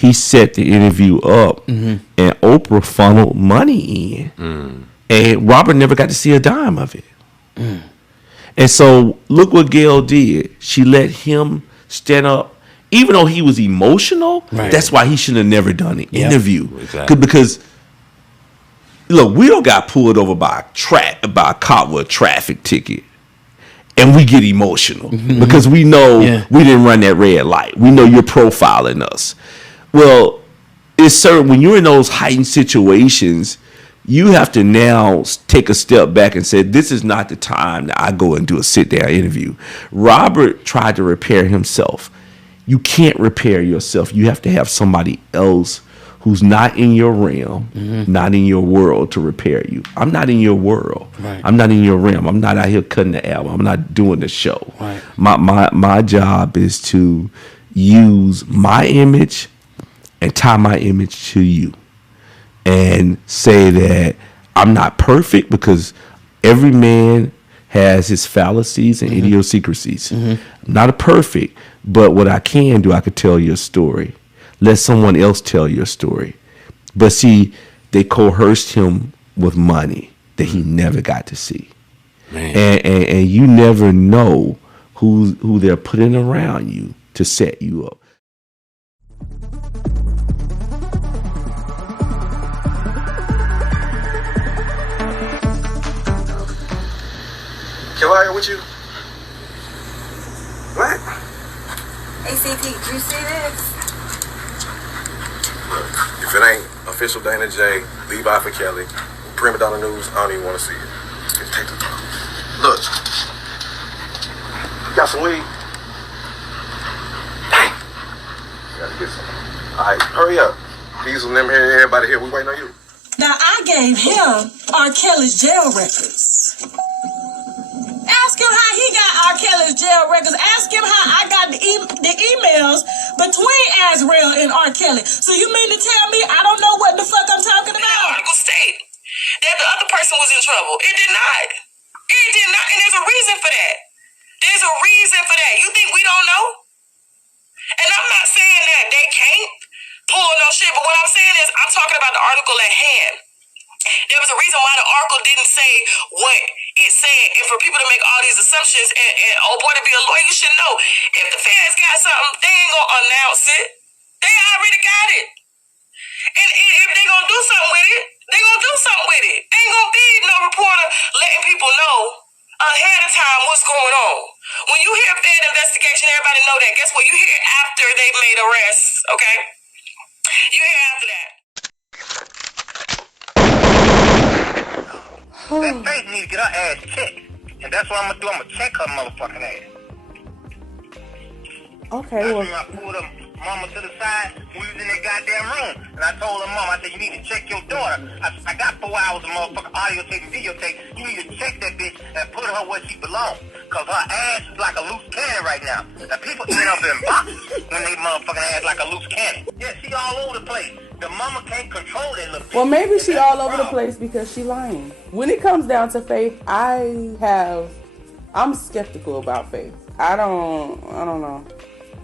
he set the interview up, and Oprah funneled money in, and Robert never got to see a dime of it. And so look what Gail did. She let him stand up, even though he was emotional. Right. That's why he should have never done the interview. Exactly. Because look, we don't got pulled over by a cop with a traffic ticket, and we get emotional because we know we didn't run that red light. We know you're profiling us. Well, it's certain when you're in those heightened situations, you have to now take a step back and say, this is not the time that I go and do a sit-down interview. Robert tried to repair himself. You can't repair yourself. You have to have somebody else who's not in your realm, not in your world to repair you. I'm not in your world. Right. I'm not in your realm. I'm not out here cutting the album. I'm not doing the show. Right. My job is to use my image and tie my image to you and say that I'm not perfect, because every man has his fallacies and idiosyncrasies. I'm not a perfect, but what I can do, I could tell your story. Let someone else tell your story. But see, they coerced him with money that he never got to see. And you never know who they're putting around you to set you up. Wyatt with you? What? ACT, did you see this? Look, if it ain't official Dana J, Levi for Kelly, Primadonnanews, I don't even want to see it. Just take the phone. Look. You got some weed? Dang. You gotta get some. Alright, hurry up. These of them here, everybody here, we waiting on you. Now, I gave him R. Kelly's jail records. Ask him how he got R. Kelly's jail records. Ask him how I got the emails between Azrael and R. Kelly. So you mean to tell me I don't know what the fuck I'm talking about? The article state that the other person was in trouble. It did not. It did not. And there's a reason for that. There's a reason for that. You think we don't know? And I'm not saying that they can't pull no shit, but what I'm saying is I'm talking about the article at hand. There was a reason why the article didn't say what it said, and for people to make all these assumptions, and oh boy, to be a lawyer, you should know. If the feds got something, they ain't gonna announce it. They already got it. And if they gonna do something with it, they gonna do something with it. Ain't gonna be no reporter letting people know ahead of time what's going on. When you hear Fed investigation, everybody know that. Guess what? You hear after they've made arrests, okay? You hear after that. That Faith need to get her ass checked. And that's what I'm gonna do. I'm gonna check her motherfucking ass. Okay, well. I pulled her mama to the side. We was in that goddamn room. And I told her mom, I said, you need to check your daughter. I got 4 hours of motherfucking audio tape and video tape. You need to check that bitch and put her where she belongs. Cause her ass is like a loose cannon right now. Now people end up in boxes when they motherfucking ass like a loose cannon. Yeah, she all over the place. The mama can't control that little bitch. Well, maybe she all over the place because she lying. When it comes down to Faith, I'm skeptical about Faith. I don't know.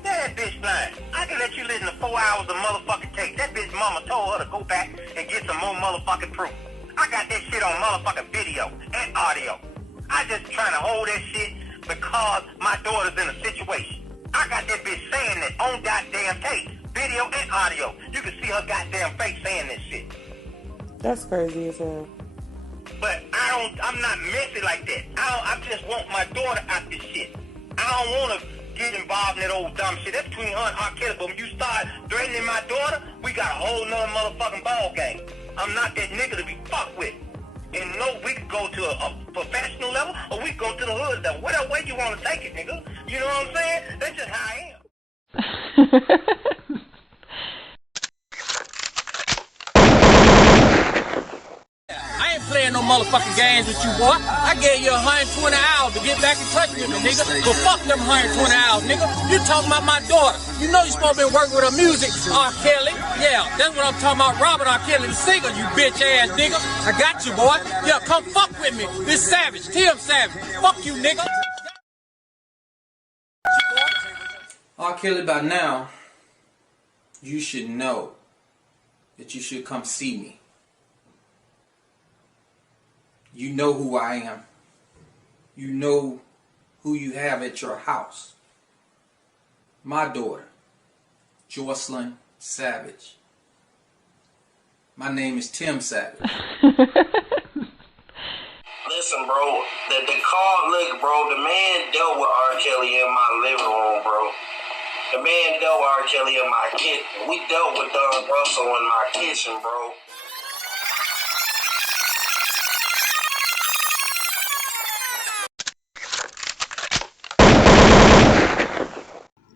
That bitch lying. I can let you listen to 4 hours of motherfucking tape. That bitch mama told her to go back and get some more motherfucking proof. I got that shit on motherfucking video and audio. I just trying to hold that shit because my daughter's in a situation. I got that bitch saying that on goddamn tape, video and audio. You can see her goddamn face saying this shit. That's crazy as hell. But I'm not messy like that. I just want my daughter out this shit. I don't want to get involved in that old dumb shit. That's between her and R. Kelly. But when you start threatening my daughter, we got a whole nother motherfucking ball game. I'm not that nigga to be fucked with. And no, we could go to a professional level, or we could go to the hood level. Whatever way you want to take it, nigga. You know what I'm saying? That's just how I am. I ain't playing no motherfucking games with you, boy. I gave you 120 hours to get back in touch with me, nigga. But fuck them 120 hours, nigga. You talking about my daughter. You know you supposed to be working with her music, R. Kelly. Yeah, that's what I'm talking about, Robert R. Kelly, the singer, you bitch ass nigga. I got you, boy. Yeah, come fuck with me. This Savage, Tim Savage. Fuck you, nigga. R. Kelly by now you should know that you should come see me. You know who I am. You know who you have at your house. My daughter, Jocelyn Savage. My name is Tim Savage. Listen, bro, the call, look, bro, the man dealt with R. Kelly in my living room, bro. The man dealt with R. Kelly in my kitchen. We dealt with Don Russell in my kitchen, bro.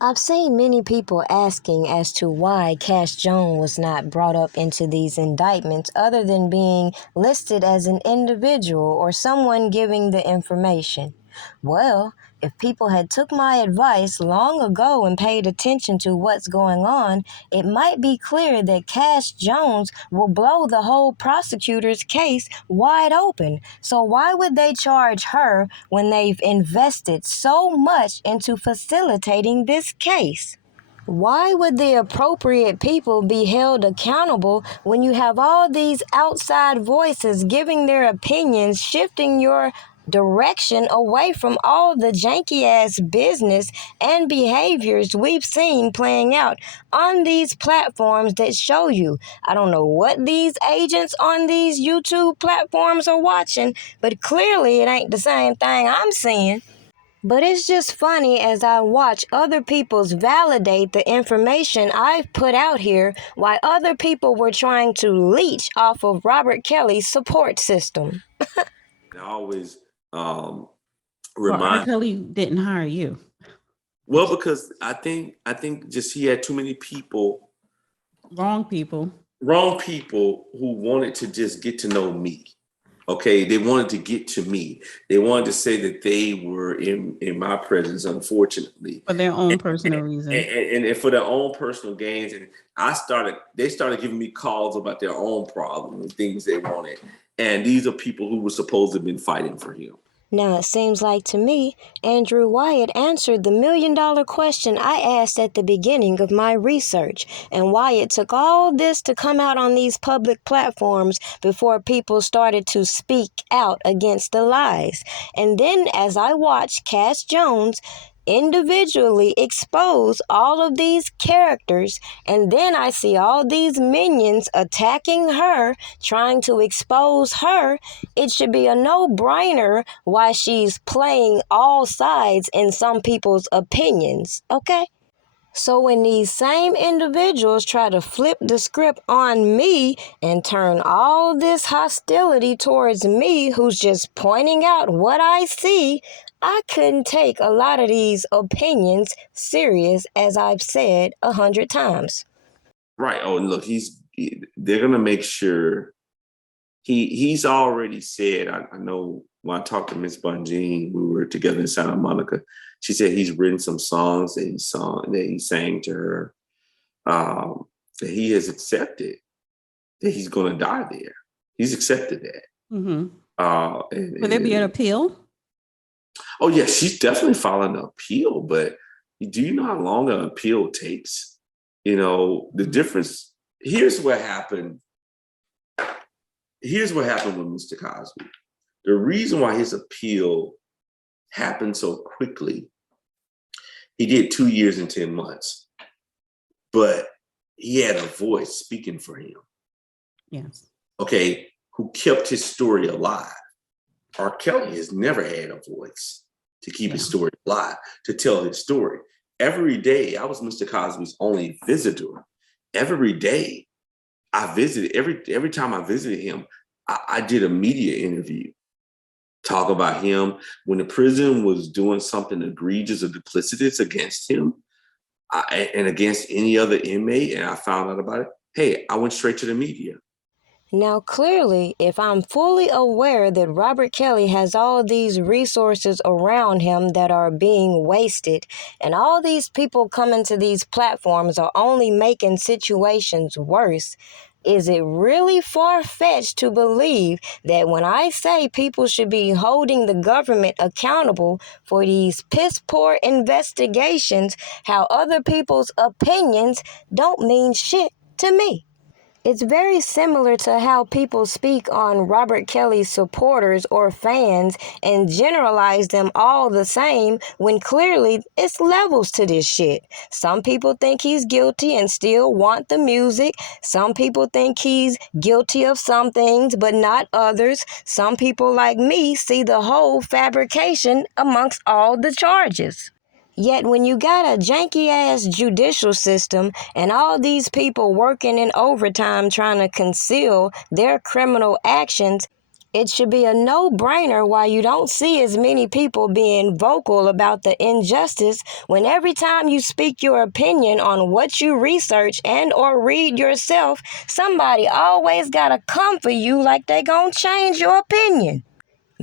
I've seen many people asking as to why Kash Jones was not brought up into these indictments other than being listed as an individual or someone giving the information. Well, if people had took my advice long ago and paid attention to what's going on, it might be clear that Kash Jones will blow the whole prosecutor's case wide open. So why would they charge her when they've invested so much into facilitating this case? Why would the appropriate people be held accountable when you have all these outside voices giving their opinions, shifting your direction away from all the janky-ass business and behaviors we've seen playing out on these platforms that show you? I don't know what these agents on these YouTube platforms are watching, but clearly it ain't the same thing I'm seeing. But it's just funny as I watch other people's validate the information I've put out here while other people were trying to leech off of Robert Kelly's support system. I always Well, R. remind Kelly didn't hire you. well because I think just he had too many people, Wrong people. who wanted to just get to know me. Okay, they wanted to get to me. They wanted to say that they were in my presence, unfortunately, For their own personal reason. and for their own personal gains. And they started giving me calls about their own problems and things they wanted. And these are people who were supposed to have been fighting for him. Now, it seems like to me, Andrew Wyatt answered the million-dollar question I asked at the beginning of my research, and Wyatt took all this to come out on these public platforms before people started to speak out against the lies. And then as I watched Kash Jones individually expose all of these characters, and then I see all these minions attacking her, trying to expose her, it should be a no-brainer why she's playing all sides in some people's opinions, okay? So when these same individuals try to flip the script on me and turn all this hostility towards me, who's just pointing out what I see, I couldn't take a lot of these opinions serious, as I've said 100 times. Right. Oh, and look, they're gonna make sure he's already said. I know when I talked to Miss Bunjean, we were together in Santa Monica. She said he's written some songs that he sang to her. That he has accepted that he's going to die there. He's accepted that. Mm-hmm. Will there be an appeal? Oh yeah, she's definitely filing an appeal. But do you know how long an appeal takes? You know the difference. Here's what happened. Here's what happened with Mr. Cosby. The reason why his appeal happened so quickly, he did 2 years and 10 months, but he had a voice speaking for him. Yes. Okay, who kept his story alive. R. Kelly has never had a voice to keep his story alive, to tell his story. Every day, I was Mr. Cosby's only visitor. Every day, I visited, every time I visited him, I did a media interview. Talk about him when the prison was doing something egregious or duplicitous against him and against any other inmate, and I found out about it. Hey, I went straight to the media. Now, clearly, if I'm fully aware that Robert Kelly has all these resources around him that are being wasted, and all these people coming to these platforms are only making situations worse, Is it really far-fetched to believe that when I say people should be holding the government accountable for these piss-poor investigations, how other people's opinions don't mean shit to me? It's very similar to how people speak on Robert Kelly's supporters or fans and generalize them all the same when clearly it's levels to this shit. Some people think he's guilty and still want the music. Some people think he's guilty of some things but not others. Some people like me see the whole fabrication amongst all the charges. Yet when you got a janky-ass judicial system and all these people working in overtime trying to conceal their criminal actions, it should be a no-brainer why you don't see as many people being vocal about the injustice when every time you speak your opinion on what you research and or read yourself, somebody always gotta come for you like they gonna change your opinion.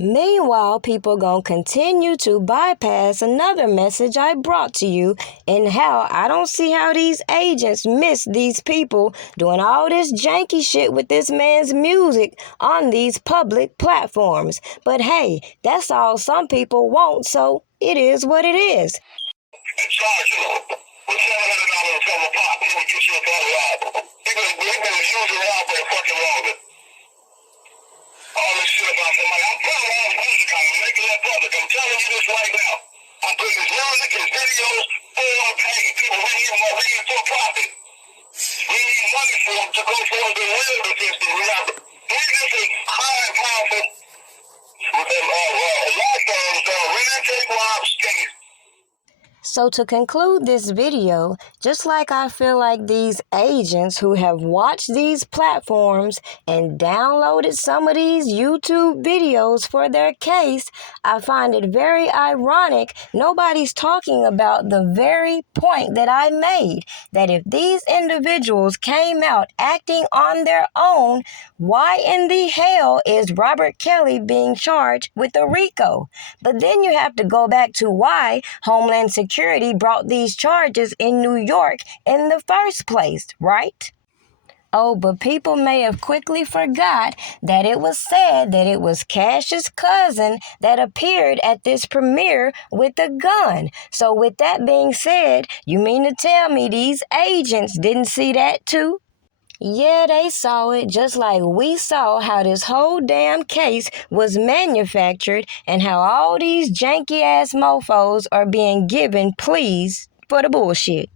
Meanwhile, people gonna continue to bypass another message I brought to you and how I don't see how these agents miss these people doing all this janky shit with this man's music on these public platforms. But hey, that's all some people want, so it is what it is. And charge them with $700 from a pop, you would get you a bottle of. He been using around for a fucking longer. All this shit about somebody. I'm putting all the music on, I'm making that public. I'm telling you this right now. I'm putting his music, his videos, for pay. People, we need for profit. We need money for them to go for the real defense. We have different high and powerful with them law firms that are really take live state. So to conclude this video, just like I feel like these agents who have watched these platforms and downloaded some of these YouTube videos for their case, I find it very ironic nobody's talking about the very point that I made, that if these individuals came out acting on their own, why in the hell is Robert Kelly being charged with a RICO? But then you have to go back to why Homeland Security brought these charges in New York in the first place, right? Oh, but people may have quickly forgot that it was said that it was Kash's cousin that appeared at this premiere with a gun. So with that being said, you mean to tell me these agents didn't see that too? Yeah, they saw it just like we saw how this whole damn case was manufactured and how all these janky-ass mofos are being given pleas for the bullshit.